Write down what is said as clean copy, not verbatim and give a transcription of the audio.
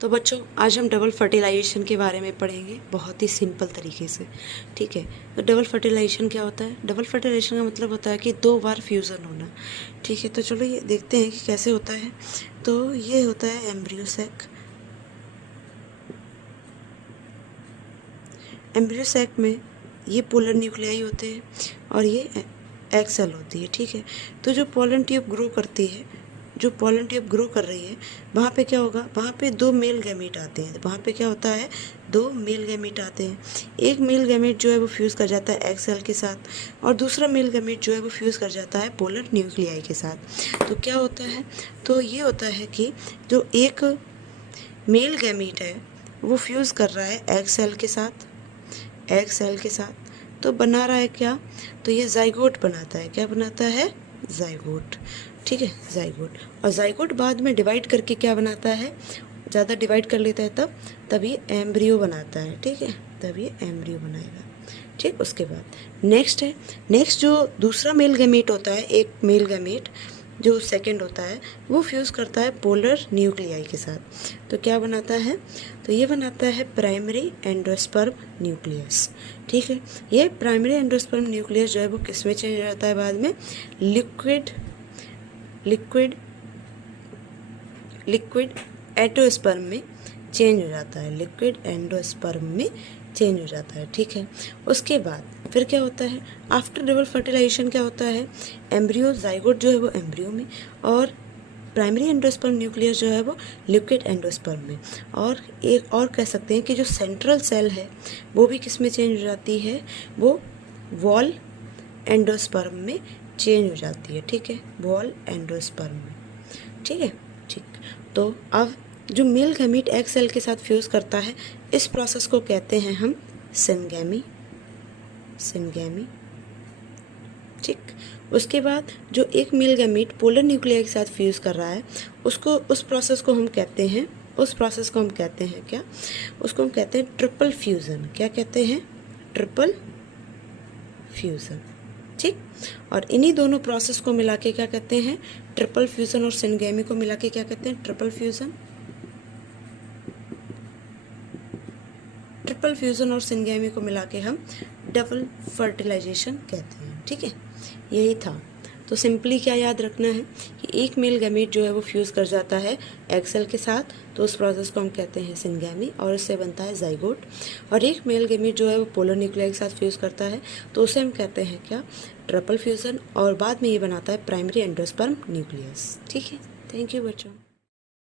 तो बच्चों आज हम डबल फर्टिलाइजेशन के बारे में पढ़ेंगे बहुत ही सिंपल तरीके से। ठीक है, तो डबल फर्टिलाइजेशन क्या होता है? डबल फर्टिलाइजेशन का मतलब होता है कि 2 बार फ्यूज़न होना। ठीक है, तो चलो ये देखते हैं कि कैसे होता है। तो ये होता है एम्ब्रियो सैक। एम्ब्रियो सैक में ये पोलर न्यूक्लियाई होते हैं और ये एग सेल होती है। ठीक है, तो जो पोलन ट्यूब ग्रो करती है, जो पोलन ट्यूब ग्रो कर रही है, वहाँ पे क्या होगा? वहाँ पे 2 मेल गैमीट आते हैं। वहाँ पे क्या होता है? 2 मेल गैमीट आते हैं। एक मेल गैमीट जो है वो फ्यूज़ कर जाता है एग सेल के साथ और दूसरा मेल गैमीट जो है वो फ्यूज़ कर जाता है पोलर न्यूक्लियाई के साथ। तो क्या होता है? तो ये होता है कि जो एक मेल गैमीट है वो फ्यूज़ कर रहा है एग सेल के साथ, एग सेल के साथ, तो बना रहा है क्या? तो ये जाइगोट बनाता है। क्या बनाता है? जाइगोट। ठीक है, जाइगोट। और जाइगोट बाद में डिवाइड करके क्या बनाता है? ज़्यादा डिवाइड कर लेता है तब ये एम्ब्रियो बनाता है। ठीक है, तब ये एम्ब्रियो बनाएगा। ठीक, उसके बाद नेक्स्ट जो दूसरा मेल गैमेट होता है, एक मेल गैमेट जो सेकंड होता है, वो फ्यूज़ करता है पोलर न्यूक्लियाई के साथ। तो क्या बनाता है? तो ये बनाता है प्राइमरी एंडोस्पर्म न्यूक्लियस। ठीक है, ये प्राइमरी एंडोस्पर्म न्यूक्लियस जो है वो किस में चेंज हो जाता है बाद में? लिक्विड एंडोस्पर्म में चेंज हो जाता है। लिक्विड एंडोस्पर्म में चेंज हो जाता है। ठीक है, उसके बाद फिर क्या होता है? आफ्टर डबल फर्टिलाइजेशन क्या होता है? एम्ब्रियो जाइगोट जो है वो एम्ब्रियो में और प्राइमरी एंडोस्पर्म न्यूक्लियस जो है वो लिक्विड एंडोस्पर्म में। और एक और कह सकते हैं कि जो सेंट्रल सेल है वो भी किस में चेंज हो जाती है? वो वॉल एंडोस्पर्म में चेंज हो जाती है। ठीक है, वॉल एंडोस्पर्म में। ठीक है, ठीक। तो अब जो मेल गैमीट एग सेल के साथ फ्यूज़ करता है, इस प्रोसेस को कहते हैं हम सिनगैमी। ठीक, उसके बाद जो एक मेल गैमीट पोलर न्यूक्लियाई के साथ फ्यूज़ कर रहा है, उस प्रोसेस को हम कहते हैं क्या? उसको हम कहते हैं ट्रिपल फ्यूज़न। क्या कहते हैं? Triple fusion. ठीक, और इन्हीं दोनों प्रोसेस को मिला के क्या कहते हैं? Triple fusion. और सिनगैमी को मिला के क्या कहते हैं? ट्रिपल फ्यूज़न और सिनगैमी को मिला के हम डबल फर्टिलाइजेशन कहते हैं। ठीक है, यही था। तो सिंपली क्या याद रखना है कि एक मेल गैमीट जो है वो फ्यूज़ कर जाता है एग सेल के साथ, तो उस प्रोसेस को हम कहते हैं सिनगैमी और इससे बनता है जाइगोट। और एक मेल गैमीट जो है वो पोलर न्यूक्लियाई के साथ फ्यूज़ करता है, तो उसे हम कहते हैं क्या? Triple fusion. और बाद में ये बनाता है प्राइमरी एंडोस्पर्म न्यूक्लियस। ठीक है, थैंक यू बच्चों।